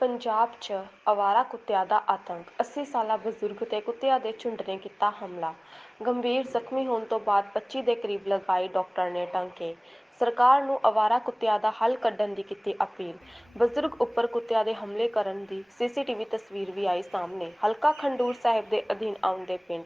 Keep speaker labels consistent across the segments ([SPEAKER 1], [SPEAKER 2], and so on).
[SPEAKER 1] ਪੰਜਾਬ 'ਚ ਅਵਾਰਾ ਕੁੱਤਿਆਂ ਦਾ ਆਤੰਕ। 80 ਸਾਲਾ ਬਜ਼ੁਰਗ ਤੇ ਕੁੱਤਿਆਂ ਦੇ ਝੁੰਡ ਨੇ ਕੀਤਾ ਹਮਲਾ। ਗੰਭੀਰ ਜ਼ਖਮੀ ਹੋਣ ਤੋਂ ਬਾਅਦ 25 ਦੇ ਕਰੀਬ ਲਗਾਏ ਡਾਕਟਰਾਂ ਨੇ ਟਾਂਕੇ। ਸਰਕਾਰ ਨੂੰ ਅਵਾਰਾ ਕੁੱਤਿਆਂ ਦਾ ਹੱਲ ਕੱਢਣ ਦੀ ਕੀਤੀ ਅਪੀਲ। ਬਜ਼ੁਰਗ ਉੱਪਰ ਕੁੱਤਿਆਂ ਦੇ ਹਮਲੇ ਕਰਨ ਦੀ ਸੀਸੀਟੀਵੀ ਤਸਵੀਰ ਵੀ ਆਈ ਸਾਹਮਣੇ। ਹਲਕਾ ਖੰਡੂਰ ਸਾਹਿਬ ਦੇ ਅਧੀਨ ਆਉਂਦੇ ਪਿੰਡ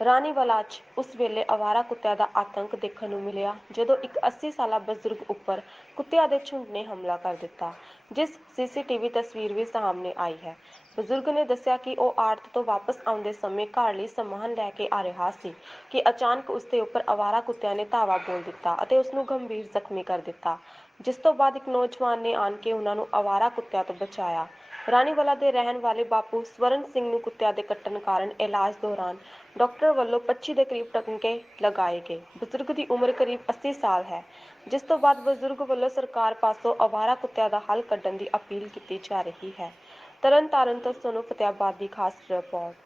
[SPEAKER 1] ਰਾਣੀਵਾਲਾ 'ਚ ਉਸ ਵੇਲੇ ਅਵਾਰਾ ਕੁੱਤਿਆਂ ਦਾ ਆਤੰਕ ਦੇਖਣ ਨੂੰ ਮਿਲਿਆ, ਜਦੋਂ ਇੱਕ 80 ਸਾਲਾ ਬਜ਼ੁਰਗ ਉੱਪਰ ਕੁੱਤਿਆਂ ਦੇ ਝੁੰਡ ਨੇ ਹਮਲਾ ਕਰ ਦਿੱਤਾ, ਜਿਸ ਸੀਸੀਟੀਵੀ ਤਸਵੀਰ ਵੀ ਸਾਹਮਣੇ ਆਈ ਹੈ। ਬਜ਼ੁਰਗ ਨੇ ਦੱਸਿਆ ਕਿ ਉਹ ਆੜਤ ਤੋਂ ਵਾਪਸ ਆਉਂਦੇ ਸਮੇਂ ਘਰ ਲਈ ਸਮਾਨ ਲੈ ਕੇ ਆ ਰਿਹਾ ਸੀ ਕਿ ਅਚਾਨਕ ਉਸ ਦੇ ਉੱਪਰ ਅਵਾਰਾ ਕੁੱਤਿਆਂ ਨੇ ਧਾਵਾ ਬੋਲ ਦਿੱਤਾ ਅਤੇ ਉਸ ਨੂੰ ਗੰਭੀਰ ਜ਼ਖਮੀ ਕਰ ਦਿੱਤਾ, ਜਿਸ ਤੋਂ ਬਾਅਦ ਇੱਕ ਨੌਜਵਾਨ ਨੇ ਆਣ ਕੇ ਉਹਨਾਂ ਨੂੰ ਅਵਾਰਾ ਕੁੱਤਿਆਂ ਤੋਂ ਬਚਾਇਆ। ਰਾਣੀਵਾਲਾ ਦੇ ਰਹਿਣ ਵਾਲੇ ਬਾਪੂ ਸਵਰਨ ਸਿੰਘ ਨੂੰ ਕੁੱਤਿਆਂ ਦੇ ਕੱਟਣ ਕਾਰਨ ਇਲਾਜ ਦੌਰਾਨ ਡਾਕਟਰ ਵੱਲੋਂ 25 ਦੇ ਕਰੀਬ ਟੰਕੇ ਲਗਾਏ ਗਏ। ਬਜ਼ੁਰਗ ਦੀ ਉਮਰ ਕਰੀਬ 80 ਸਾਲ ਹੈ। ਜਿਸ ਤੋਂ ਬਾਅਦ ਬਜ਼ੁਰਗ ਵੱਲੋਂ ਸਰਕਾਰ ਪਾਸੋਂ ਅਵਾਰਾ ਕੁੱਤਿਆਂ ਦਾ ਹੱਲ ਕੱਢਣ ਦੀ ਅਪੀਲ ਕੀਤੀ ਜਾ ਰਹੀ ਹੈ। ਤਰਨ ਤਾਰਨ ਤੋਂ ਸੋਨੂੰ ਫਤਿਆਬਾਦ ਦੀ ਖਾਸ ਰਿਪੋਰਟ।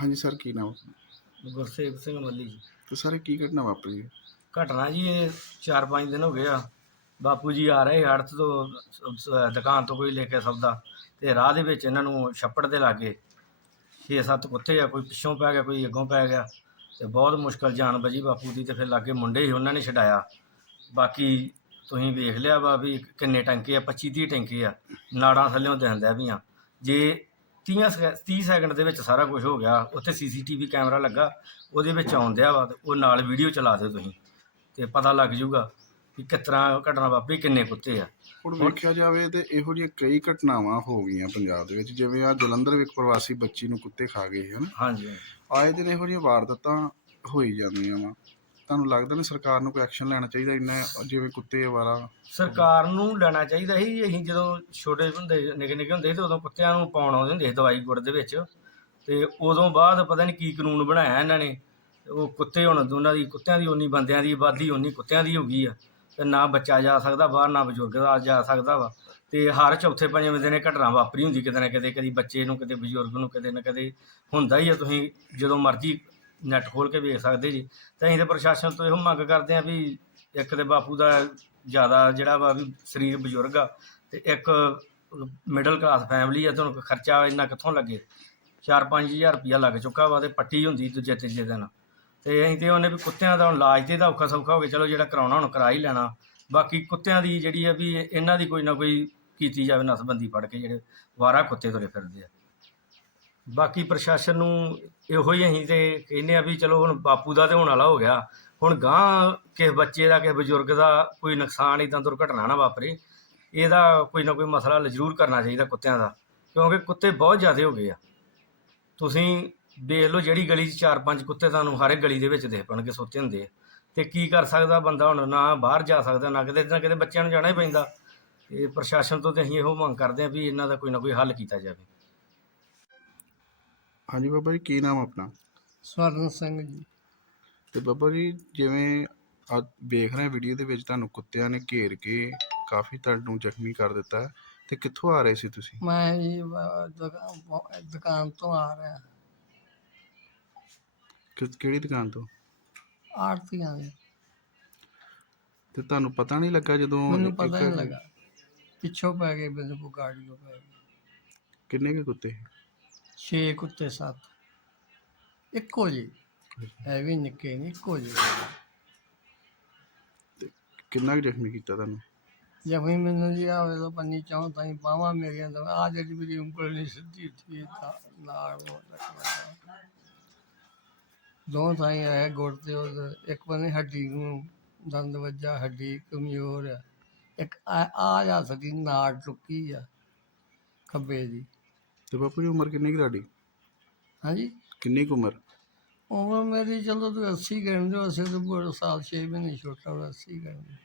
[SPEAKER 2] ਹਾਂਜੀ ਸਰ ਕੀ ਨਾਮ?
[SPEAKER 3] ਗੁਰਸੇਵ ਸਿੰਘ ਮੱਲੀ ਜੀ।
[SPEAKER 2] ਤੇ ਸਰ ਇਹ ਕੀ ਘਟਨਾ ਵਾਪਰੀ? ਹੈ
[SPEAKER 3] ਘਟਨਾ ਜੀ ਇਹ 4-5 ਦਿਨ ਹੋ ਗਏ ਆ। ਬਾਪੂ ਜੀ ਆ ਰਹੇ ਹੜਤ ਤੋਂ ਸ- ਦੁਕਾਨ ਤੋਂ ਕੋਈ ਲੈ ਕੇ ਸੌਦਾ ਤੇ ਰਾਹ ਦੇ ਵਿੱਚ ਇਹਨਾਂ ਨੂੰ ਛੱਪੜ ਦੇ ਲਾਗੇ 6-7 ਕੁੱਤੇ ਆ, ਕੋਈ ਪਿੱਛੋਂ ਪੈ ਗਿਆ, ਕੋਈ ਅੱਗੋਂ ਪੈ ਗਿਆ ਤੇ ਬਹੁਤ ਮੁਸ਼ਕਲ ਜਾਨ ਬਚੀ ਬਾਪੂ ਦੀ ਤੇ ਫਿਰ ਲਾਗੇ ਮੁੰਡੇ ਹੀ ਉਹਨਾਂ ਨੇ ਛਡਾਇਆ। ਬਾਕੀ ਤੁਸੀਂ ਵੇਖ ਲਿਆ ਵਾ ਵੀ ਕਿੰਨੇ ਟੰਕੇ ਆ 25-30 ਟੰਕੇ ਆ, ਨਾੜਾਂ ਥੱਲੇੋਂ ਦਿਖਦਾ ਵੀ ਆ ਜੇ 30 ਸੈ- 30 ਸੈਕਿੰਡ ਦੇ ਵਿੱਚ ਸਾਰਾ ਕੁਝ ਹੋ ਗਿਆ, ਉੱਥੇ ਸੀਸੀਟੀਵੀ ਕੈਮਰਾ ਲੱਗਾ, ਉਹਦੇ ਵਿੱਚ ਆਉਂਦਿਆ ਵਾ ਤੇ ਉਹ ਨਾਲ ਵੀਡੀਓ ਚਲਾ ਦਿਓ ਤੁਸੀਂ ਤੇ ਪਤਾ ਲੱਗ ਜਾਊਗਾ ਕਿ ਤਰ੍ਹਾਂ ਘਟਨਾ ਵਾਪਰੀ ਕਿੰਨੇ ਕੁੱਤੇ ਆ।
[SPEAKER 2] ਹੁਣ ਵੇਖਿਆ ਜਾਵੇ ਤੇ ਇਹੋ ਜਿਹੀਆਂ ਕਈ ਘਟਨਾਵਾਂ ਹੋ ਗਈਆਂ ਪੰਜਾਬ ਦੇ ਵਿੱਚ ਜਿਵੇਂ ਆ ਜਲੰਧਰ ਵਿੱਚ ਪ੍ਰਵਾਸੀ ਬੱਚੀ ਨੂੰ ਕੁੱਤੇ ਖਾ ਗਏ ਹਨ।
[SPEAKER 3] ਹਾਂਜੀ
[SPEAKER 2] ਆਏ ਦਿਨ ਇਹੋ ਜਿਹੀਆਂ ਵਾਰਦਾਤਾਂ ਹੋਈ ਜਾਂਦੀਆਂ ਵਾ। ਤੁਹਾਨੂੰ ਲੱਗਦਾ ਨਹੀਂ ਸਰਕਾਰ ਨੂੰ ਕੋਈ ਐਕਸ਼ਨ ਲੈਣਾ ਚਾਹੀਦਾ ਇੰਨਾ ਜਿਵੇਂ ਕੁੱਤੇ ਵਾਰਾ
[SPEAKER 3] ਸਰਕਾਰ ਨੂੰ ਲੈਣਾ ਚਾਹੀਦਾ ਸੀ ਅਸੀਂ ਜਦੋਂ ਛੋਟੇ ਹੁੰਦੇ ਨਿੱਕੇ ਨਿੱਕੇ ਹੁੰਦੇ ਤੇ ਉਦੋਂ ਕੁੱਤਿਆਂ ਨੂੰ ਪਾਉਣ ਆਉਂਦੇ ਹੁੰਦੇ ਸੀ ਦਵਾਈ ਗੁੜ ਦੇ ਵਿੱਚ। ਤੇ ਉਦੋਂ ਬਾਅਦ ਪਤਾ ਨਹੀਂ ਕੀ ਕਾਨੂੰਨ ਬਣਾਇਆ ਇਹਨਾਂ ਨੇ ਉਹ ਕੁੱਤੇ ਹੁਣ ਦੋਨਾਂ ਦੀ ਕੁੱਤਿਆਂ ਦੀ ਉਨੀ ਬੰਦਿਆਂ ਦੀ ਆਬਾਦੀ ਉਨੀ ਕੁੱਤਿਆਂ ਦੀ ਹੋ ਗਈ ਆ। ਤੇ ਨਾ ਬੱਚਾ ਜਾ ਸਕਦਾ ਬਾਹਰ, ਨਾ ਬਜ਼ੁਰਗ ਦਾ ਜਾ ਸਕਦਾ ਵਾ। ਤੇ ਹਰ ਚੌਥੇ ਪੰਜਵੇਂ ਦਿਨ ਇਹ ਘਟਨਾ ਵਾਪਰੀ ਹੁੰਦੀ ਕਿਤੇ ਨਾ ਕਿਤੇ, ਕਦੀ ਬੱਚੇ ਨੂੰ ਕਿਤੇ ਬਜ਼ੁਰਗ ਨੂੰ ਕਿਤੇ ਨਾ ਕਿਤੇ ਹੁੰਦਾ ਹੀ ਆ। ਤੁਸੀਂ ਜਦੋਂ ਮਰਜ਼ੀ ਨੈਟ ਖੋਲ ਕੇ ਵੇਖ ਸਕਦੇ ਜੀ। ਤਾਂ ਅਸੀਂ ਤੇ ਪ੍ਰਸ਼ਾਸਨ ਤੋਂ ਇਹੋ ਮੰਗ ਕਰਦੇ ਆ ਵੀ ਇੱਕ ਤੇ ਬਾਪੂ ਦਾ ਜ਼ਿਆਦਾ ਜਿਹੜਾ ਵਾ ਵੀ ਸਰੀਰ ਬਜ਼ੁਰਗ ਆ ਤੇ ਇੱਕ ਮਿਡਲ ਕਲਾਸ ਫੈਮਿਲੀ ਆ, ਤੁਹਾਨੂੰ ਖਰਚਾ ਇੰਨਾ ਕਿੱਥੋਂ ਲੱਗੇ? 4-5000 ਰੁਪਇਆ ਲੱਗ ਚੁੱਕਾ ਵਾ ਤੇ ਪੱਟੀ ਹੁੰਦੀ ਦੂਜੇ ਤੀਜੇ ਦਿਨ। ਤੇ ਅਸੀਂ ਤੇ ਉਹਨੇ ਵੀ ਕੁੱਤਿਆਂ ਦਾ ਹੁਣ ਇਲਾਜ ਤੇ ਇਹਦਾ ਔਖਾ ਸੌਖਾ ਹੋ ਗਿਆ, ਚਲੋ ਜਿਹੜਾ ਕਰਾਉਣਾ ਹੁਣ ਕਰਾ ਹੀ ਲੈਣਾ। ਬਾਕੀ ਕੁੱਤਿਆਂ ਦੀ ਜਿਹੜੀ ਆ ਵੀ ਇਹਨਾਂ ਦੀ ਕੋਈ ਨਾ ਕੋਈ ਕੀਤੀ ਜਾਵੇ, ਨਸਬੰਦੀ ਫੜ ਕੇ ਜਿਹੜੇ ਵਾਰਾ ਕੁੱਤੇ ਤੁਰੇ ਫਿਰਦੇ ਆ। ਬਾਕੀ ਪ੍ਰਸ਼ਾਸਨ ਨੂੰ ਇਹੋ ਹੀ ਅਸੀਂ ਤੇ ਕਹਿੰਦੇ ਆ ਵੀ ਚਲੋ ਹੁਣ ਬਾਪੂ ਦਾ ਤੇ ਹੋਣ ਵਾਲਾ ਹੋ ਗਿਆ। ਹੁਣ ਗਾਂ ਕਿਸੇ ਬੱਚੇ ਦਾ, ਕਿਸੇ ਬਜ਼ੁਰਗ ਦਾ ਕੋਈ ਨੁਕਸਾਨ ਇਦਾਂ ਦੁਰਘਟਨਾ ਨਾ ਵਾਪਰੇ। ਇਹਦਾ ਕੋਈ ਨਾ ਕੋਈ ਮਸਲਾ ਜ਼ਰੂਰ ਕਰਨਾ ਚਾਹੀਦਾ ਕੁੱਤਿਆਂ ਦਾ, ਕਿਉਂਕਿ ਕੁੱਤੇ ਬਹੁਤ ਜ਼ਿਆਦਾ ਹੋ ਗਏ ਆ। ਤੁਸੀਂ ਦੇਖ ਲਓ ਜਿਹੜੀ ਗਲੀ 'ਚ ਚਾਰ ਪੰਜ ਕੁੱਤੇ ਤੁਹਾਨੂੰ ਹਰ ਇੱਕ ਗਲੀ ਦੇ ਵਿੱਚ ਦੇਖ ਪਣਗੇ ਸੁੱਤੇ ਹੁੰਦੇ ਆ। ਤੇ ਕੀ ਕਰ ਸਕਦਾ ਬੰਦਾ ਹੁਣ? ਨਾ ਬਾਹਰ ਜਾ ਸਕਦਾ ਨਾ ਕਿਤੇ ਨਾ ਕਿਤੇ ਬੱਚਿਆਂ ਨੂੰ ਜਾਣਾ ਹੀ ਪੈਂਦਾ। ਇਹ ਪ੍ਰਸ਼ਾਸਨ ਤੋਂ ਤੇ ਅਸੀਂ ਇਹੋ ਮੰਗ ਕਰਦੇ ਆ ਵੀ ਇਹਨਾਂ ਦਾ ਕੋਈ ਨਾ ਕੋਈ ਹੱਲ ਕੀਤਾ ਜਾਵੇ।
[SPEAKER 2] ਹਾਂਜੀ ਬਾਬਾ ਜੀ ਕੀ ਨਾਮ ਆਪਣਾ?
[SPEAKER 4] ਸਵਰਨ ਸਿੰਘ ਜੀ।
[SPEAKER 2] ਤੇ ਬਾਬਾ ਜੀ ਜਿਵੇਂ ਆ ਵੇਖ ਰਹੇ ਵੀਡੀਓ ਦੇ ਵਿੱਚ ਤੁਹਾਨੂੰ ਕੁੱਤਿਆਂ ਨੇ ਘੇਰ ਕੇ ਕਾਫੀ ਤੁਹਾਨੂੰ ਜ਼ਖਮੀ ਕਰ ਦਿੱਤਾ। ਹੈ। ਤੇ ਕਿੱਥੋਂ ਆ ਰਹੇ ਸੀ ਤੁਸੀਂ?
[SPEAKER 4] ਮੈਂ ਜੀ ਅਹ, ਦੁਕਾਨ ਤੋਂ ਆ ਰਿਹਾ।
[SPEAKER 2] ਕਿ- ਕਿਹੜੀ ਦੁਕਾਨ ਤੋਂ?
[SPEAKER 4] ਆੜਤੀਆਂ ਦੇ।
[SPEAKER 2] ਤੇ ਤੁਹਾਨੂੰ ਪਤਾ ਨਹੀਂ ਲੱਗਾ ਜਦੋਂ
[SPEAKER 4] ਮੈਨੂੰ ਪਤਾ ਨਹੀਂ ਲੱਗਾ। ਪਿੱਛੋਂ ਪੈ ਗਏ ਮੈਨੂੰ ਕੋ ਗਾੜੀ ਕੋ ਪੈ ਗਏ
[SPEAKER 2] ਕਿੰਨੇ ਕੁ ਕੁੱਤੇ?
[SPEAKER 4] ਛੇ ਕੁੱਤੇ ਸੱਤ। ਇੱਕੋ ਜੀ ਹੈ ਵੀ ਨਿੱਕੇ ਨਹੀਂ ਇੱਕੋ ਜੀ
[SPEAKER 2] ਕਿੰਨਾ ਕੁ ਜ਼ਖਮੀ ਕੀਤਾ ਤੁਹਾਨੂੰ?
[SPEAKER 4] ਜਦ ਵੀ ਮੈਨੂੰ ਜੀ ਆ ਵੇਲੋ ਪੰਨੀ ਚਾਹ ਤਾਂ ਹੀ ਬਾਹਾਂ ਮੇਰੀਆਂ ਤਾਂ ਆ ਜਿਹੜੀ ਮੇਰੀ ਉਂਗਲ ਨਹੀਂ ਸਿੱਧੀ ਸੀ ਤਾਂ ਨਾਲ ਉਹ ਰੱਖਣਾ ਦੋ ਥਾਈ ਹੈ ਗੁੜ ਤੇ ਉਹ ਇੱਕ ਬੰਨੇ ਹੱਡੀ ਨੂੰ ਦੰਦ ਵੱਜਾ ਹੱਡੀ ਕਮਜ਼ੋਰ ਹੈ ਇੱਕ ਆ ਆ ਜਾ ਸਕੀ ਨਾੜ ਟੁੱਕੀ ਆ ਖੱਬੇ ਦੀ।
[SPEAKER 2] ਤੇ ਬਾਪੂ ਜੀ ਉਮਰ ਕਿੰਨੀ ਕੁ ਤੁਹਾਡੀ?
[SPEAKER 4] ਹਾਂਜੀ?
[SPEAKER 2] ਕਿੰਨੀ ਕੁ ਉਮਰ?
[SPEAKER 4] ਉਮਰ ਮੇਰੀ ਚਲੋ ਤੂੰ 80 ਕਰਨ ਦਿਓ ਅਸੀਂ ਤਾਂ ਬੜਾ ਸਾਲ 6 ਮਹੀਨੇ ਛੋਟਾ ਵਾ 80 ਕਰਨ ਦਿਓ।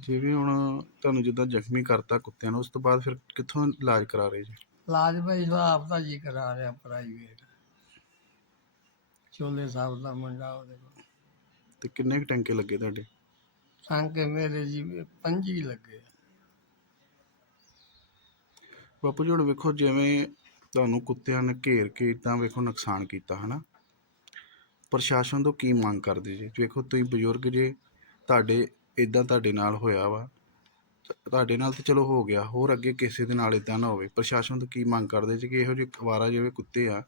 [SPEAKER 2] ਜਿਵੇਂ ਹੁਣ ਤੁਹਾਨੂੰ ਜਿੱਦਾਂ ਜ਼ਖਮੀ ਕਰਤਾ ਕੁੱਤਿਆਂ ਨੂੰ ਉਸ ਤੋਂ ਬਾਅਦ ਫਿਰ ਕਿੱਥੋਂ ਇਲਾਜ ਕਰਾ ਰਹੇ ਜੀ?
[SPEAKER 4] ਇਲਾਜ ਭਾਈ ਸਾਹਿਬ ਦਾ ਜੀ ਕਰਾ ਰਿਹਾ ਪ੍ਰਾਈਵੇਟ। ਚੋਲੇ ਸਾਹਿਬ ਦਾ ਮੁੰਡਾ ਉਹਦੇ ਕੋਲ।
[SPEAKER 2] ਤੇ ਕਿੰਨੇ ਕੁ ਟੈਂਕੇ ਲੱਗੇ ਤੁਹਾਡੇ?
[SPEAKER 4] ਟਾਂਕੇ ਮੇਰੇ ਜੀ ਪੰਜੀ ਲੱਗੇ
[SPEAKER 2] ਬਾਪੂ ਜੀ ਹੁਣ ਵੇਖੋ ਜਿਵੇਂ ਤੁਹਾਨੂੰ ਕੁੱਤਿਆਂ ਨੇ ਘੇਰ ਕੇ ਇਦਾਂ ਵੇਖੋ ਨੁਕਸਾਨ ਕੀਤਾ ਹਨਾ? ਪ੍ਰਸ਼ਾਸਨ ਤੋਂ ਕੀ ਮੰਗ ਕਰਦੇ ਜੀ? ਵੇਖੋ ਤੁਸੀਂ ਬਜ਼ੁਰਗ ਜੇ ਤੁਹਾਡੇ ਇਦਾਂ ਤੁਹਾਡੇ ਨਾਲ ਹੋਇਆ ਵਾ। ਤੁਹਾਡੇ ਨਾਲ ਤੇ ਚਲੋ ਹੋ ਗਿਆ ਹੋਰ ਅੱਗੇ ਕਿਸੇ ਦੇ ਨਾਲ ਇਦਾਂ ਨਾ ਹੋਵੇ। ਪ੍ਰਸ਼ਾਸਨ ਤੋਂ ਕੀ ਮੰਗ ਕਰਦੇ ਜੀ ਕਿ ਇਹੋ ਜਿਹੇ ਅਵਾਰਾ ਜਿਹੜੇ ਕੁੱਤੇ ਆ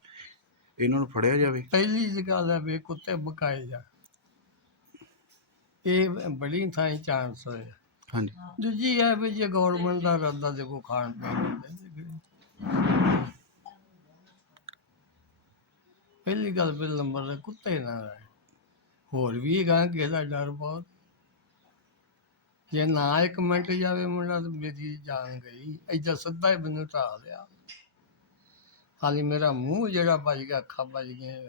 [SPEAKER 2] ਇਹਨਾਂ ਨੂੰ ਫੜਿਆ ਜਾਵੇ?
[SPEAKER 4] ਪਹਿਲੀ ਜੀ ਗੱਲ ਹੈ ਵੀ ਕੁੱਤੇ ਬਕਾਏ ਜਾ ਇਹ ਬੜੀ ਥਾਂ ਚਾਂਸ ਹੋਇਆ।
[SPEAKER 2] ਹਾਂਜੀ।
[SPEAKER 4] ਦੂਜੀ ਹੈ ਵੀ ਜੇ ਗਵਰਨਮੈਂਟ ਦਾ ਰੱਦਾ ਦੇਖੋ ਖਾਣ ਪੀਣ ਦੇ ਪਹਿਲੀ ਗੱਲ ਵੀ ਨੰਬਰ ਤੇ ਕੁੱਤੇ ਨਾ ਰਹੇ। ਹੋਰ ਵੀ ਗਾਂ ਕਿਸੇ ਦਾ ਡਰ ਬਹੁਤ। ਜੇ ਨਾ ਇੱਕ ਮਿੰਟ ਜਾਵੇ ਮੁੰਡਾ ਤਾਂ ਮੇਰੀ ਜਾਨ ਗਈ। ਏਦਾਂ ਸਿੱਧਾ ਹੀ ਮੈਨੂੰ ਢਾ ਲਿਆ। ਹਾਲੀ ਮੇਰਾ ਮੂੰਹ ਜਿਹੜਾ ਬਚ ਗਿਆ ਅੱਖਾਂ ਬਚ ਗਈਆਂ